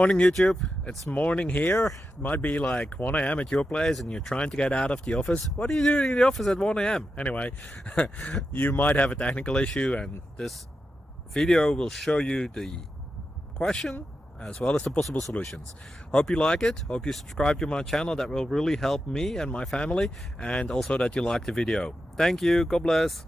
Morning YouTube, it's morning here. It might be like 1 a.m. at your place and you're trying to get out of the office. What are you doing in the office at 1 a.m.? Anyway, you might have a technical issue and this video will show you the question as well as the possible solutions. Hope you like it, hope you subscribe to my channel. That will really help me and my family, and also that you like the video. Thank you, God bless.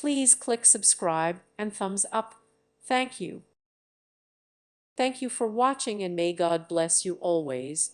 Please click subscribe and thumbs up. Thank you. Thank you for watching, and may God bless you always.